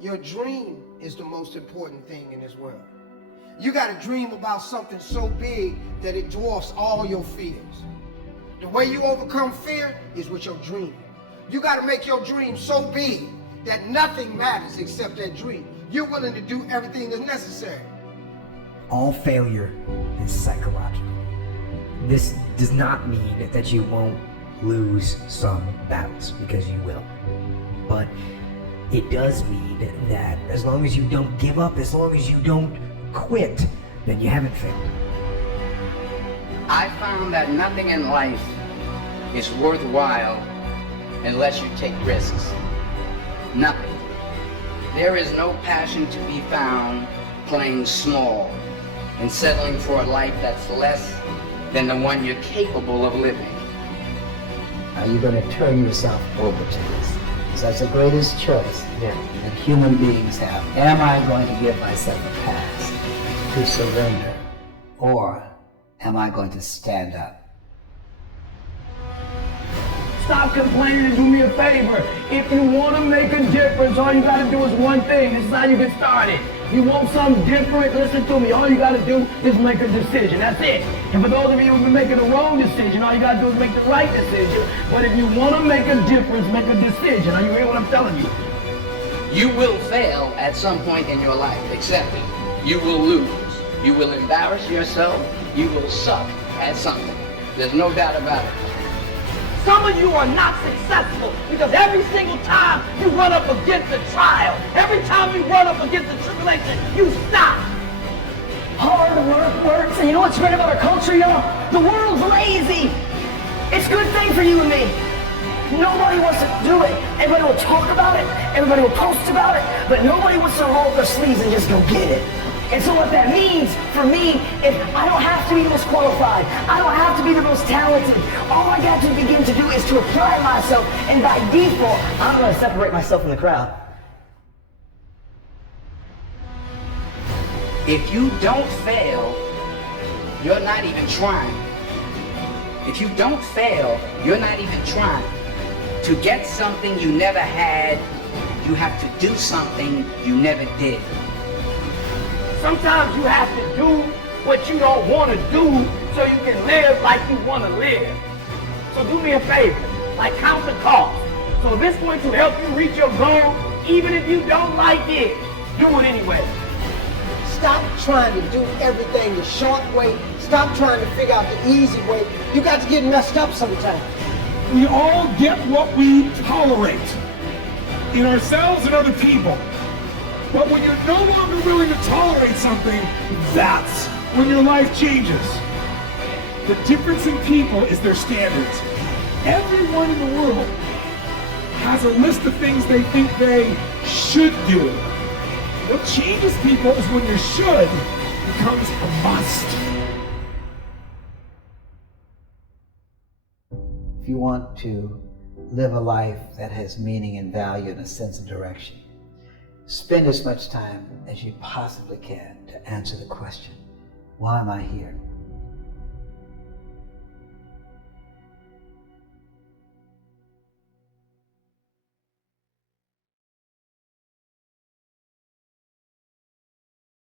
Your dream is the most important thing in this world. You got to dream about something so big that it dwarfs all your fears. The way you overcome fear is with your dream. You got to make your dream so big that nothing matters except that dream. You're willing to do everything that's necessary. All failure is psychological. This does not mean that you won't lose some battles, because you will. But it does mean that as long as you don't give up, as long as you don't quit, then you haven't failed. I found that nothing in life is worthwhile unless you take risks. Nothing. There is no passion to be found playing small and settling for a life that's less than the one you're capable of living. Are you going to turn yourself over to this? So that's the greatest choice that human beings have. Am I going to give myself a pass to surrender? Or am I going to stand up? Stop complaining and do me a favor. If you want to make a difference, all you got to do is one thing. This is how you get started. You want something different, listen to me. All you got to do is make a decision. That's it. And for those of you who've been making the wrong decision, all you got to do is make the right decision. But if you want to make a difference, make a decision. Are you hearing what I'm telling you? You will fail at some point in your life, accept it. You will lose. You will embarrass yourself. You will suck at something. There's no doubt about it. Some of you are not successful because every single time you run up against a trial, every time you run up against a tribulation, you stop. Hard work works, and you know what's great about our culture, y'all? The world's lazy. It's a good thing for you and me. Nobody wants to do it. Everybody will talk about it, everybody will post about it, but nobody wants to roll up their sleeves and just go get it. And so what that means for me is I don't have to be the most qualified. I don't have to be the most talented. All I got to begin to do is to apply myself, and by default, I'm going to separate myself from the crowd. If you don't fail, you're not even trying. If you don't fail, you're not even trying. To get something you never had, you have to do something you never did. Sometimes you have to do what you don't want to do so you can live like you want to live. So do me a favor, like count the cost. So if it's going to help you reach your goal, even if you don't like it, do it anyway. Stop trying to do everything the short way. Stop trying to figure out the easy way. You got to get messed up sometimes. We all get what we tolerate in ourselves and other people. But when you're no longer willing to tolerate something, that's when your life changes. The difference in people is their standards. Everyone in the world has a list of things they think they should do. What changes people is when your should becomes a must. If you want to live a life that has meaning and value and a sense of direction, spend as much time as you possibly can to answer the question, why am I here?